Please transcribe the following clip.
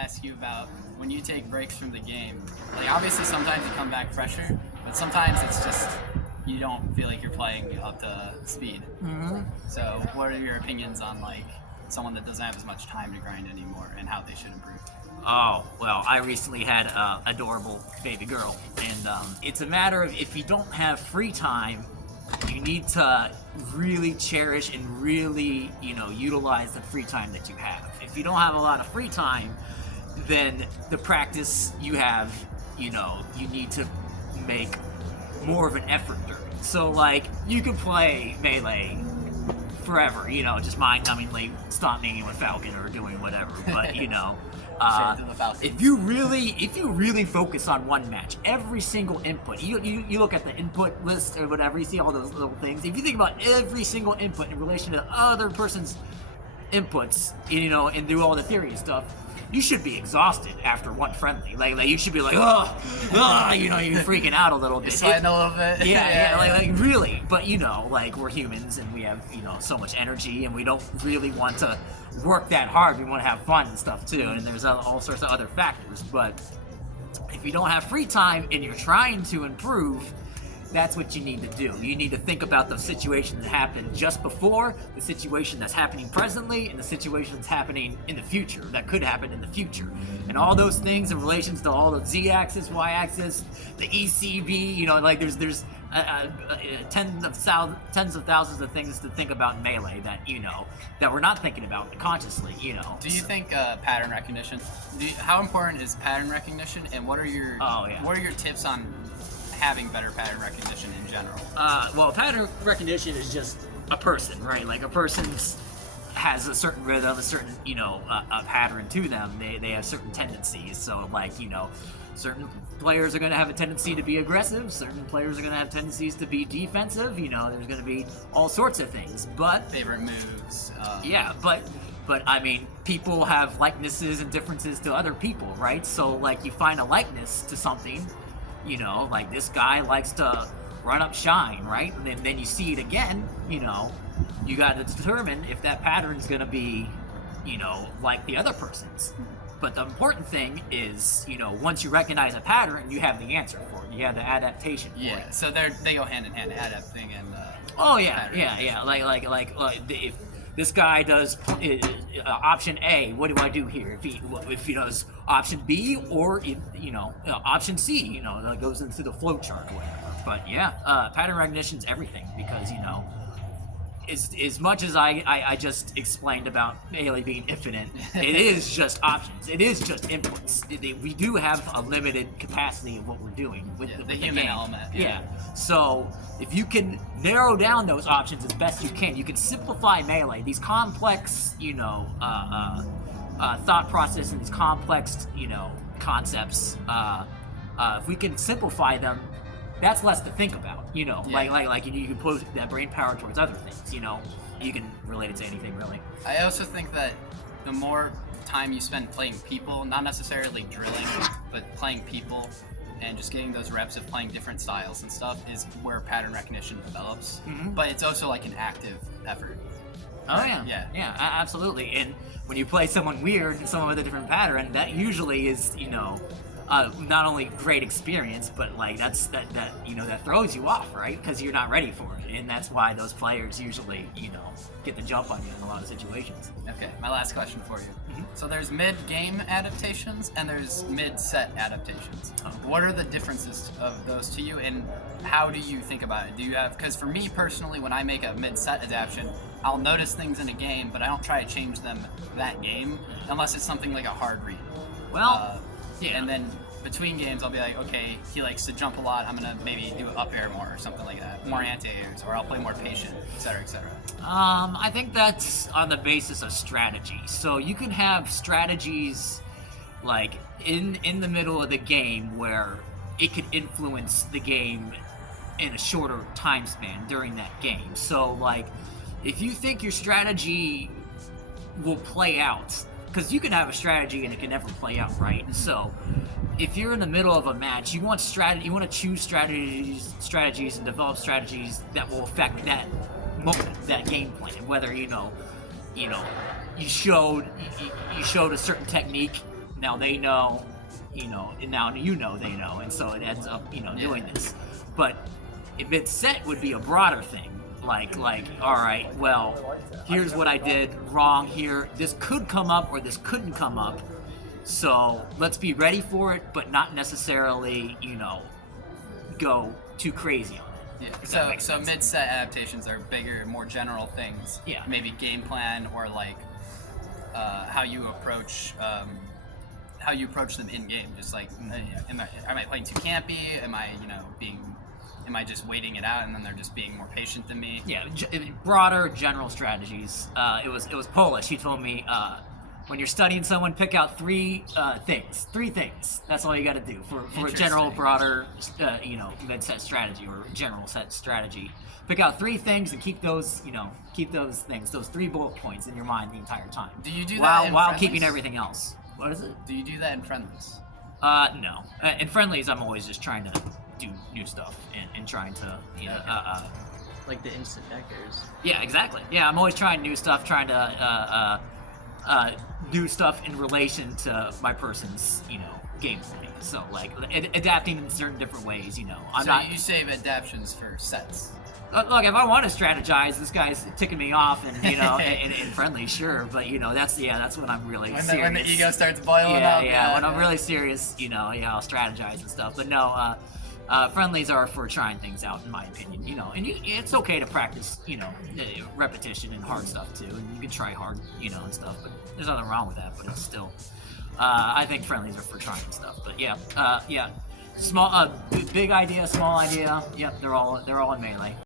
ask you about when you take breaks from the game. Like, obviously, sometimes you come back fresher, but sometimes it's just you don't feel like you're playing up to speed. Mm-hmm. So, what are your opinions on like someone that doesn't have as much time to grind anymore and how they should improve? Oh, well, I recently had an adorable baby girl, and it's a matter of if you don't have free time, you need to really cherish and really, utilize the free time that you have. If you don't have a lot of free time, then the practice you have, you need to make more of an effort during. So, like, you could play Melee forever, just mind-numbingly stomping with Falcon or doing whatever, but, if you really focus on one match, every single input, you look at the input list or whatever, you see all those little things. If you think about every single input in relation to the other person's inputs, and do all the theory and stuff, you should be exhausted after one friendly. Like you should be like, you're freaking out a little bit. You're sweating a little bit. Yeah, like really. But like we're humans and we have so much energy and we don't really want to work that hard. We want to have fun and stuff too. And there's all sorts of other factors. But if you don't have free time and you're trying to improve, that's what you need to do. You need to think about the situation that happened just before, the situation that's happening presently, and the situation that's happening in the future, that could happen in the future. And all those things in relations to all the Z-axis, Y-axis, the ECB, there's tens of thousands of things to think about in Melee that, that we're not thinking about consciously, Do you think pattern recognition, how important is pattern recognition, and what are your tips on having better pattern recognition in general? Well, pattern recognition is just a person, right? Like a person has a certain rhythm, a certain, a pattern to them. They have certain tendencies. So, like, certain players are going to have a tendency to be aggressive. Certain players are going to have tendencies to be defensive. There's going to be all sorts of things. But favorite moves. But I mean, people have likenesses and differences to other people, right? So, like, you find a likeness to something. Like this guy likes to run up shine, right? And then you see it again, you got to determine if that pattern's going to be, like the other person's. But the important thing is, once you recognize a pattern, you have the answer for it. You have the adaptation for it. So they go hand in hand, adapting and Like if this guy does option A, what do I do here? If he does option B or option C, that goes into the flow chart or whatever. But pattern recognition is everything because as much as I just explained about Melee being infinite, it is just options. It is just inputs. We do have a limited capacity of what we're doing with the human game. element. Yeah. So if you can narrow down those options as best you can simplify Melee. These complex, thought process and these complex, concepts. If we can simplify them, that's less to think about. Like you can put that brain power towards other things. You can relate it to anything really. I also think that the more time you spend playing people, not necessarily drilling, but playing people and just getting those reps of playing different styles and stuff is where pattern recognition develops. Mm-hmm. But it's also like an active effort. Oh yeah, absolutely. And when you play someone weird and someone with a different pattern, that usually is not only great experience, but like that throws you off, right? Because you're not ready for it, and that's why those players usually get the jump on you in a lot of situations. Okay, my last question for you. Mm-hmm. So there's mid-game adaptations and there's mid-set adaptations. What are the differences of those to you, and how do you think about it? Do you have, because for me personally, when I make a mid-set adaptation, I'll notice things in a game, but I don't try to change them that game unless it's something like a hard read. Well, and then between games, I'll be like, okay, he likes to jump a lot. I'm gonna maybe do up air more or something like that, more anti-airs, or I'll play more patient, etc., etc. I think that's on the basis of strategy. So you can have strategies like in the middle of the game where it could influence the game in a shorter time span during that game. So like, if you think your strategy will play out, because you can have a strategy and it can never play out, right? And so if you're in the middle of a match, you want to choose strategies and develop strategies that will affect that moment, that game plan. Whether you showed a certain technique Now they know, and now they know, and so it ends up, doing this. But mid set would be a broader thing. Like, all right, well, here's what I did wrong here. This could come up or this couldn't come up. So let's be ready for it, but not necessarily, go too crazy on it. Yeah. So mid-set adaptations are bigger, more general things. Yeah. Maybe game plan or like how you approach them in game. Just like, am I playing too campy? Am I just waiting it out and then they're just being more patient than me? Yeah, broader general strategies. It was Polish. He told me when you're studying someone, pick out three things. That's all you got to do for a general, broader, mid-set strategy or general set strategy. Pick out 3 things and keep those things, those 3 bullet points in your mind the entire time. Do you do that while keeping everything else? What is it? Do you do that in friendlies? No. In friendlies, I'm always just trying to do new stuff and trying to, like the instant deckers. Yeah, exactly. Yeah, I'm always trying new stuff, trying to do stuff in relation to my person's, gameplay. So, like, adapting in certain different ways, You save adaptations for sets. Look, if I want to strategize, this guy's ticking me off, and in friendly, sure, but that's when I'm really serious. When the ego starts boiling up. When I'm really serious, I'll strategize and stuff. But no, friendlies are for trying things out, in my opinion. And it's okay to practice, repetition and hard stuff too, and you can try hard, and stuff. But there's nothing wrong with that. But it's still, I think friendlies are for trying stuff. But yeah, small, big idea, small idea. Yep, they're all in Melee.